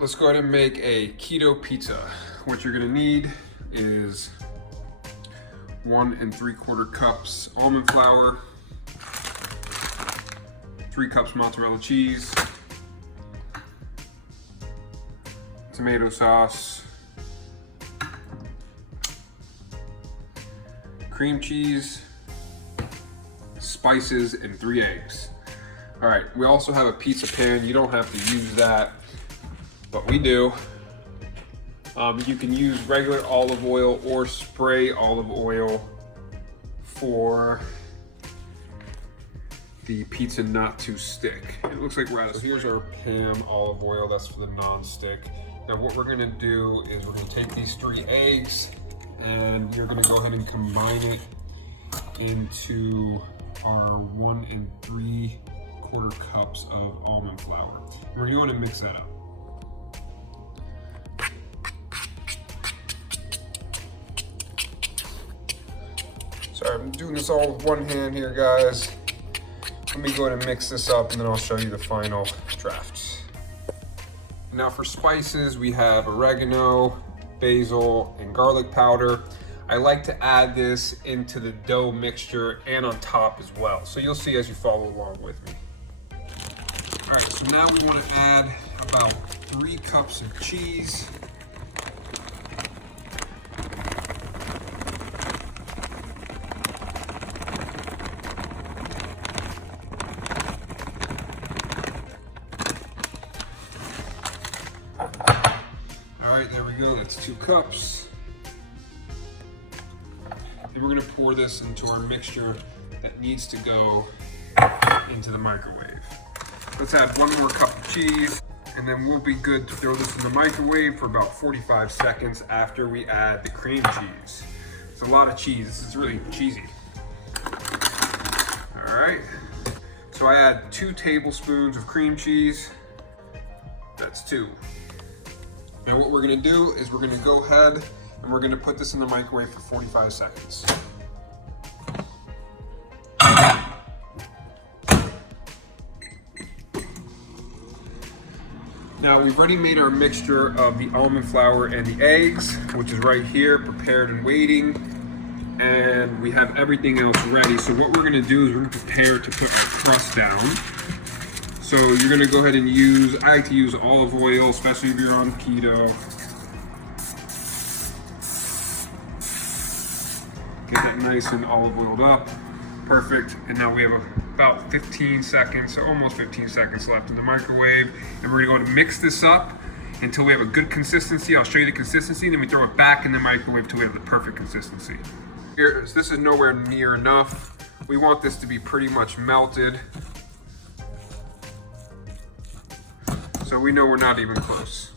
Let's go ahead and make a keto pizza. What you're gonna need is 1 3/4 cups almond flour, 3 cups mozzarella cheese, tomato sauce, cream cheese, spices, and 3 eggs. All right, we also have a pizza pan. You don't have to use that, but we do. You can use regular olive oil or spray olive oil for the pizza not to stick. It looks like we're out of. So here's our pan olive oil. That's for the non-stick. Now what we're gonna do is we're gonna take these 3 eggs and you're gonna go ahead and combine it into our 1 3/4 cups of almond flour. And we're going to mix that up. Sorry, I'm doing this all with one hand here, guys. Let me go ahead and mix this up and then I'll show you the final draft. Now for spices, we have oregano, basil, and garlic powder. I like to add this into the dough mixture and on top as well. So you'll see as you follow along with me. All right, so now we want to add about 3 cups of cheese. All right, there we go, that's 2 cups. And we're gonna pour this into our mixture that needs to go into the microwave. Let's add 1 more cup of cheese, and then we'll be good to throw this in the microwave for about 45 seconds after we add the cream cheese. It's a lot of cheese, this is really cheesy. All right, so I add 2 tablespoons of cream cheese. That's 2. Now what we're gonna do is we're gonna go ahead and we're gonna put this in the microwave for 45 seconds. Now we've already made our mixture of the almond flour and the eggs, which is right here, prepared and waiting. And we have everything else ready. So what we're gonna do is we're gonna prepare to put the crust down. So you're gonna go ahead and use, I like to use olive oil, especially if you're on keto. Get that nice and olive oiled up. Perfect. And now we have about 15 seconds, so almost 15 seconds left in the microwave. And we're gonna go ahead and mix this up until we have a good consistency. I'll show you the consistency, and then we throw it back in the microwave until we have the perfect consistency. Here, this is nowhere near enough. We want this to be pretty much melted. So we know we're not even close.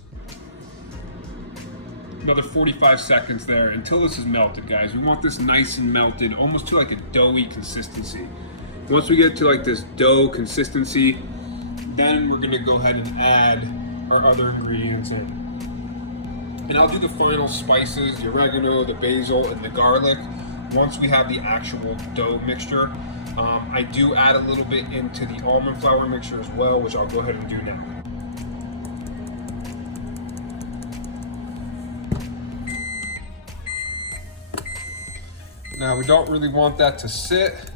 Another 45 seconds there until this is melted, guys. We want this nice and melted, almost to like a doughy consistency. Once we get to like this dough consistency, then we're gonna go ahead and add our other ingredients in. And I'll do the final spices, the oregano, the basil, and the garlic once we have the actual dough mixture. I do add a little bit into the almond flour mixture as well, which I'll go ahead and do now. Now we don't really want that to sit,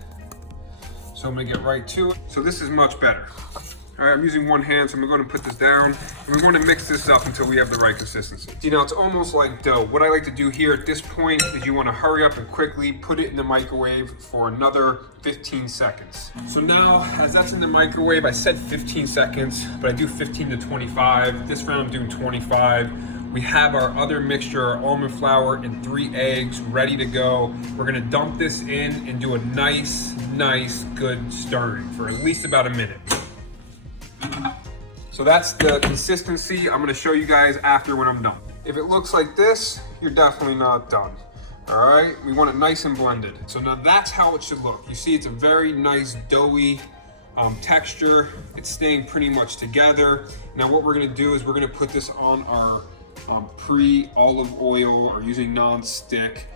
so I'm gonna get right to it. So this is much better. All right, I'm using one hand, so I'm gonna go ahead and put this down. And we're gonna mix this up until we have the right consistency. You know, it's almost like dough. What I like to do here at this point is you wanna hurry up and quickly put it in the microwave for another 15 seconds. So now, as that's in the microwave, I said 15 seconds, but I do 15 to 25. This round I'm doing 25. We have our other mixture, our almond flour and 3 eggs ready to go. We're gonna dump this in and do a nice, good stirring for at least about a minute. So that's the consistency. I'm gonna show you guys after when I'm done. If it looks like this, you're definitely not done. All right, we want it nice and blended. So now that's how it should look. You see it's a very nice doughy texture. It's staying pretty much together. Now what we're gonna do is we're gonna put this on our pre-olive oil or using non-stick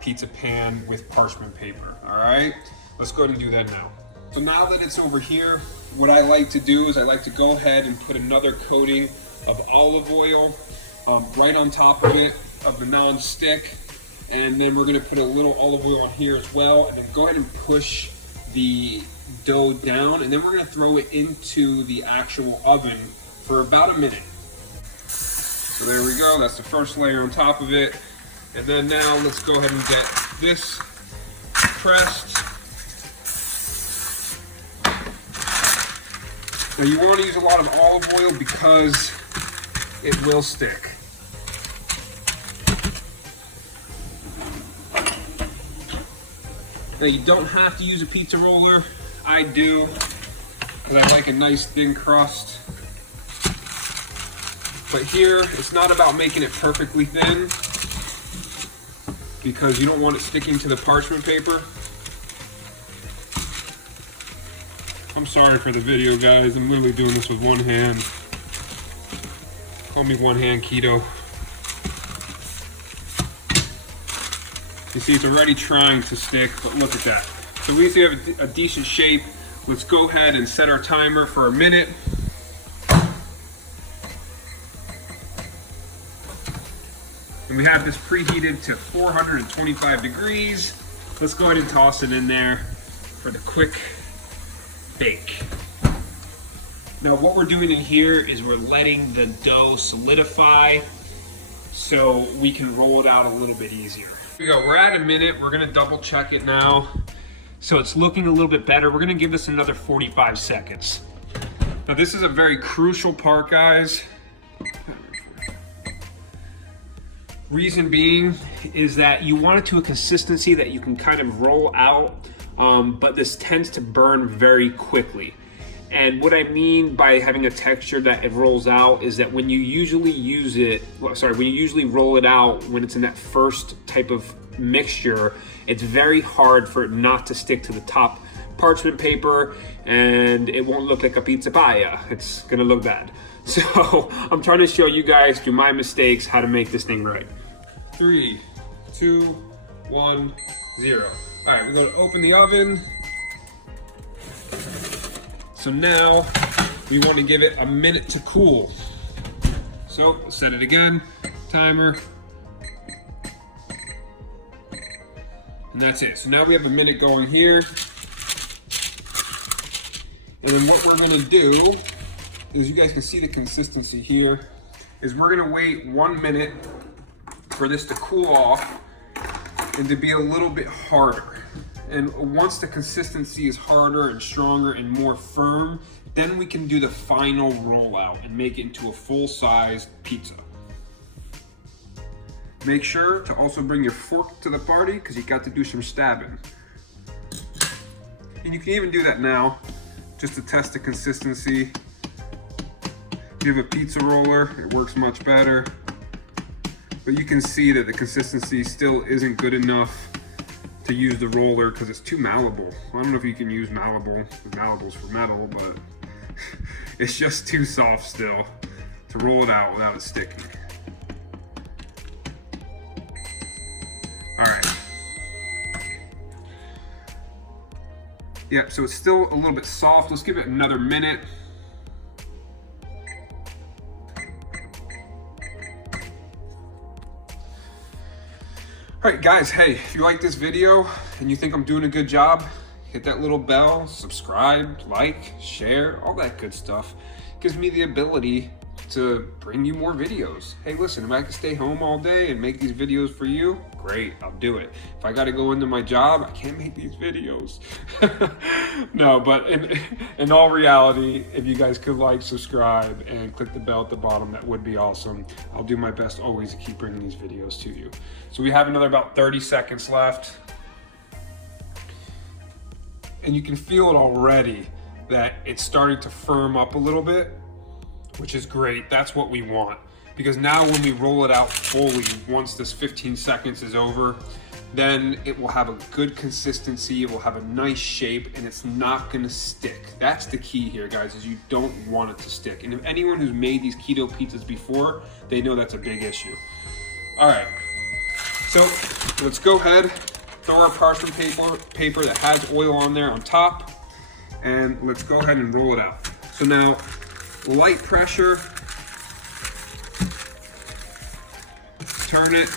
pizza pan with parchment paper. All right, let's go ahead and do that now. So now that it's over here, what I like to do is I like to go ahead and put another coating of olive oil right on top of it, of the non-stick. And then we're gonna put a little olive oil on here as well, and then go ahead and push the dough down, and then we're gonna throw it into the actual oven for about a minute. So there we go, that's the first layer on top of it. And then now let's go ahead and get this pressed. Now you want to use a lot of olive oil because it will stick. Now you don't have to use a pizza roller. I do, because I like a nice thin crust. But here, it's not about making it perfectly thin, because you don't want it sticking to the parchment paper. I'm sorry for the video, guys. I'm literally doing this with one hand. Call me one hand keto. You see, it's already trying to stick, but look at that. So we see we have a decent shape. Let's go ahead and set our timer for a minute. And we have this preheated to 425 degrees. Let's go ahead and toss it in there for the quick bake. Now what we're doing in here is we're letting the dough solidify so we can roll it out a little bit easier. Here we go, we're at a minute. We're gonna double check it now. So it's looking a little bit better. We're gonna give this another 45 seconds. Now this is a very crucial part, guys. Reason being is that you want it to a consistency that you can kind of roll out, but this tends to burn very quickly. And what I mean by having a texture that it rolls out is that when you usually roll it out, when it's in that first type of mixture, it's very hard for it not to stick to the top parchment paper, and it won't look like a pizza paella. It's gonna look bad. So I'm trying to show you guys through my mistakes how to make this thing right. 3, 2, 1, 0. All right, we're gonna open the oven. So now we want to give it a minute to cool. So set it again, timer. And that's it. So now we have a minute going here. And then what we're gonna do is, you guys can see the consistency here, is we're gonna wait 1 minute for this to cool off and to be a little bit harder. And once the consistency is harder and stronger and more firm, then we can do the final rollout and make it into a full-size pizza. Make sure to also bring your fork to the party, because you got to do some stabbing. And you can even do that now, just to test the consistency. If you have a pizza roller, it works much better. But you can see that the consistency still isn't good enough to use the roller because it's too malleable. I don't know if you can use malleable. Malleble's for metal, but it's just too soft still to roll it out without it sticking. All right. Yep, so it's still a little bit soft. Let's give it another minute. All right, guys, hey, if you like this video and you think I'm doing a good job, hit that little bell, subscribe, like, share, all that good stuff. It gives me the ability to bring you more videos. Hey, listen, if I can stay home all day and make these videos for you, great, I'll do it. If I gotta go into my job, I can't make these videos. No, but in all reality, if you guys could like, subscribe, and click the bell at the bottom, that would be awesome. I'll do my best always to keep bringing these videos to you. So we have another about 30 seconds left. And you can feel it already that it's starting to firm up a little bit, which is great. That's what we want. Because now when we roll it out fully, once this 15 seconds is over, then it will have a good consistency, it will have a nice shape, and it's not gonna stick. That's the key here, guys, is you don't want it to stick. And if anyone who's made these keto pizzas before, they know that's a big issue. All right, so let's go ahead, throw our parchment paper that has oil on there on top, and let's go ahead and roll it out. So now, light pressure turn it,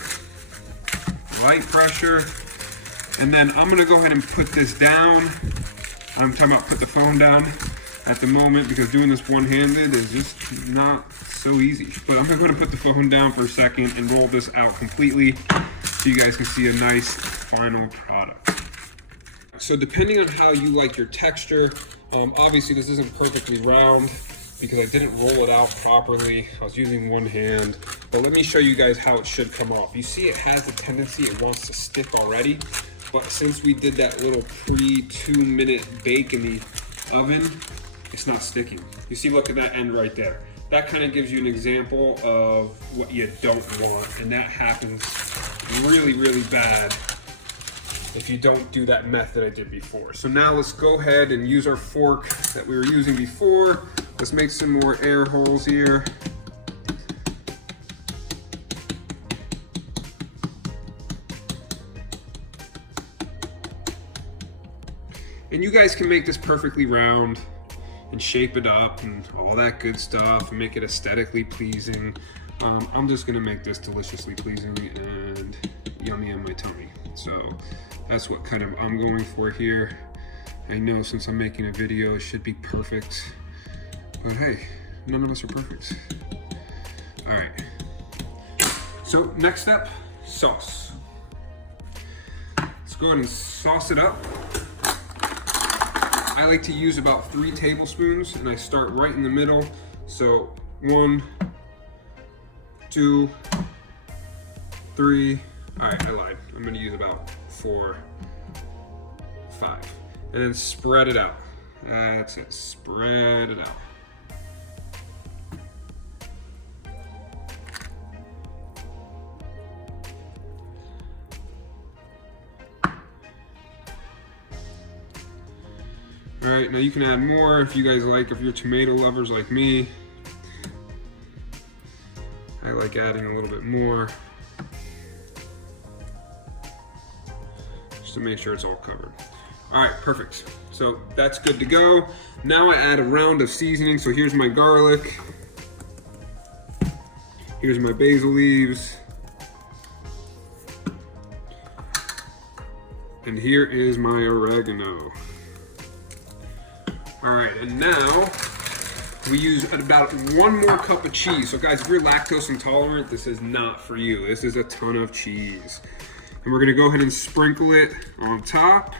light pressure, and then I'm gonna go ahead and put this down. I'm talking about put the phone down at the moment because doing this one-handed is just not so easy. But I'm gonna put the phone down for a second and roll this out completely so you guys can see a nice final product. So depending on how you like your texture, obviously this isn't perfectly round because I didn't roll it out properly. I was using one hand, but let me show you guys how it should come off. You see it has a tendency, it wants to stick already, but since we did that little pre-2-minute bake in the oven, it's not sticking. You see, look at that end right there. That kind of gives you an example of what you don't want, and that happens really, really bad if you don't do that method I did before. So now let's go ahead and use our fork that we were using before. Let's make some more air holes here. And you guys can make this perfectly round and shape it up and all that good stuff and make it aesthetically pleasing. I'm just gonna make this deliciously pleasing and yummy in my tummy. So that's what kind of I'm going for here. I know since I'm making a video, it should be perfect, but hey, none of us are perfect. All right, so next step, sauce. Let's go ahead and sauce it up. I like to use about 3 tablespoons and I start right in the middle. So 1, 2, 3. All right, I lied. I'm gonna use about 4, 5. And then spread it out. That's it, spread it out. All right, now you can add more if you guys like, if you're tomato lovers like me. I like adding a little bit more, just to make sure it's all covered. All right, perfect. So that's good to go. Now I add a round of seasoning. So here's my garlic. Here's my basil leaves. And here is my oregano. All right, and now we use about 1 more cup of cheese. So guys, if you're lactose intolerant, this is not for you. This is a ton of cheese. And we're gonna go ahead and sprinkle it on top.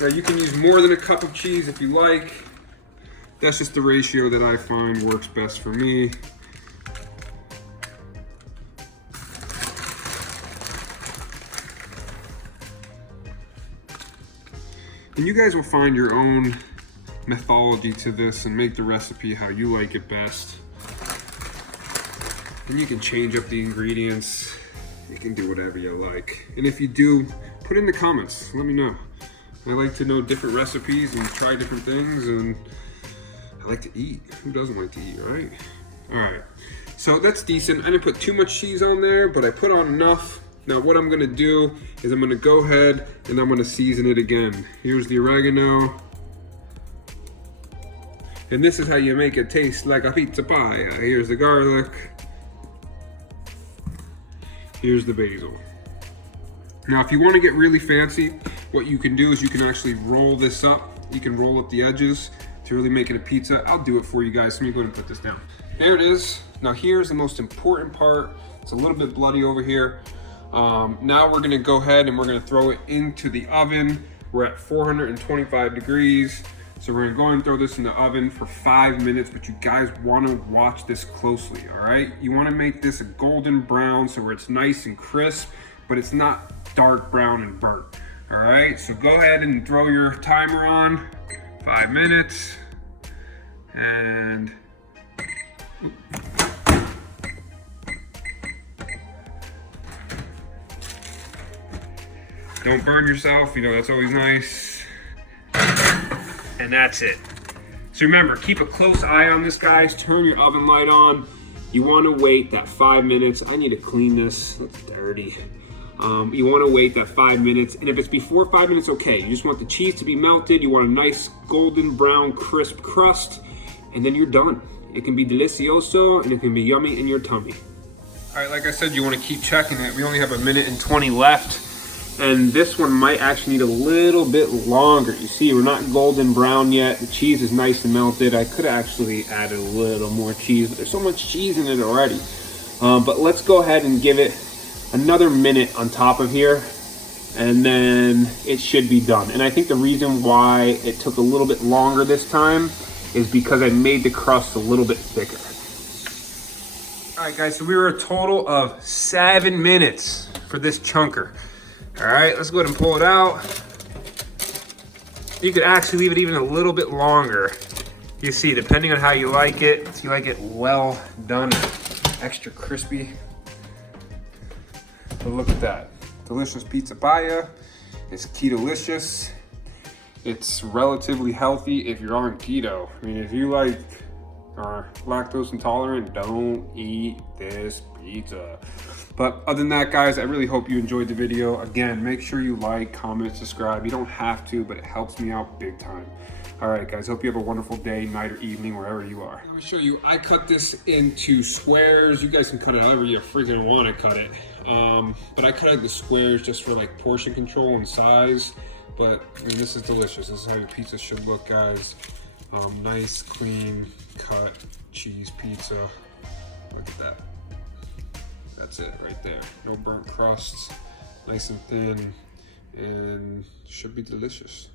Now you can use more than a cup of cheese if you like. That's just the ratio that I find works best for me. And you guys will find your own methodology to this and make the recipe how you like it best. And you can change up the ingredients. You can do whatever you like. And if you do, put in the comments, let me know. I like to know different recipes and try different things, and I like to eat. Who doesn't like to eat, right? All right, so that's decent. I didn't put too much cheese on there, but I put on enough. Now what I'm gonna do is I'm gonna go ahead and I'm gonna season it again. Here's the oregano. And this is how you make it taste like a pizza pie. Here's the garlic. Here's the basil. Now if you wanna get really fancy, what you can do is you can actually roll this up. You can roll up the edges to really make it a pizza. I'll do it for you guys. Let me go ahead and put this down. There it is. Now here's the most important part. It's a little bit bloody over here. Now we're gonna go ahead and we're gonna throw it into the oven. We're at 425 degrees. So we're gonna go and throw this in the oven for 5 minutes, but you guys wanna watch this closely, all right? You wanna make this a golden brown so where it's nice and crisp, but it's not dark brown and burnt, all right? So go ahead and throw your timer on, 5 minutes, and don't burn yourself, you know, that's always nice. And that's it. So remember, keep a close eye on this, guys. Turn your oven light on. You wanna wait that 5 minutes. I need to clean this, it's dirty. You wanna wait that 5 minutes, and if it's before 5 minutes, okay. You just want the cheese to be melted. You want a nice golden brown crisp crust, and then you're done. It can be delicioso and it can be yummy in your tummy. All right, like I said, you want to keep checking it. We only have 1 minute and 20 left. And this one might actually need a little bit longer. You see, we're not golden brown yet. The cheese is nice and melted. I could have actually added a little more cheese, but there's so much cheese in it already. But let's go ahead and give it another minute on top of here, and then it should be done. And I think the reason why it took a little bit longer this time is because I made the crust a little bit thicker. All right, guys, so we were a total of 7 minutes for this chunker. All right, let's go ahead and pull it out. You could actually leave it even a little bit longer. You see, depending on how you like it, if you like it well done, extra crispy. But look at that, delicious pizza paella. It's keto-licious. It's relatively healthy if you're on keto. I mean, if you like are lactose intolerant, don't eat this pizza. But other than that, guys, I really hope you enjoyed the video. Again, make sure you like, comment, subscribe. You don't have to, but it helps me out big time. All right, guys, hope you have a wonderful day, night, or evening, wherever you are. Let me show you, I cut this into squares. You guys can cut it however you freaking want to cut it. But I cut it into squares just for like portion control and size. But I mean, this is delicious. This is how your pizza should look, guys. Nice, clean, cut cheese pizza. Look at that. That's it right there. No burnt crusts, nice and thin, and should be delicious.